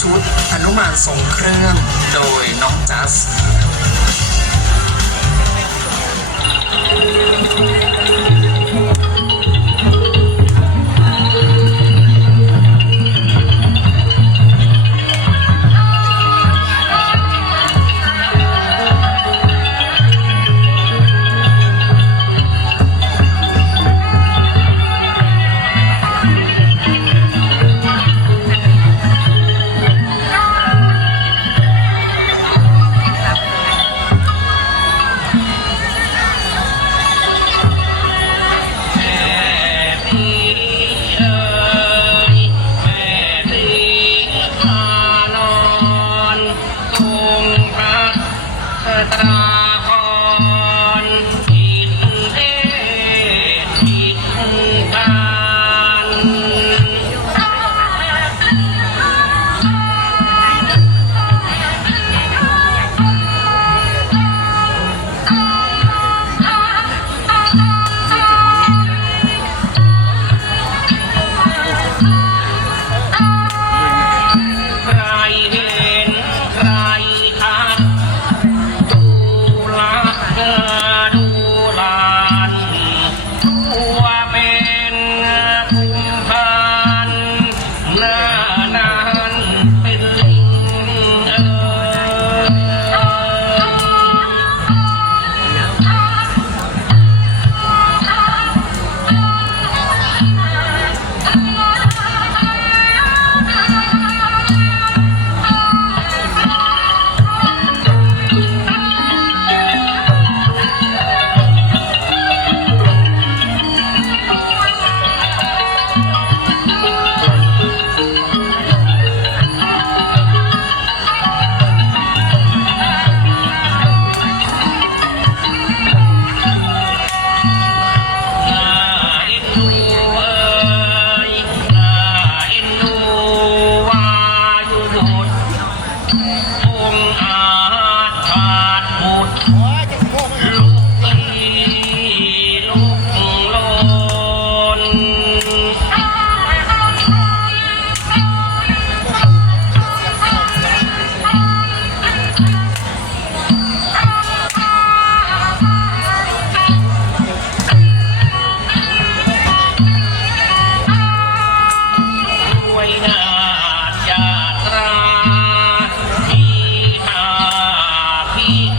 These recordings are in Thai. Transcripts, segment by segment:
ชุดหนุมานทรงเครื่องโดยน้องจัส ตราพ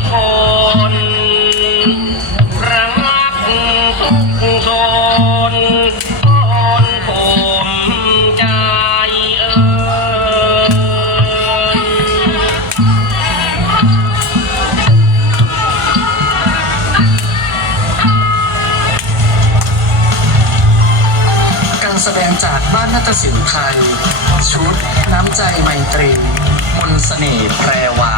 คนระงับทุกโซนคนผมใจเอ่ยการแสดงจากบ้านนาฏศิลป์ไทย ชุดน้ำใจไมตรี มนต์เสน่ห์แพรวา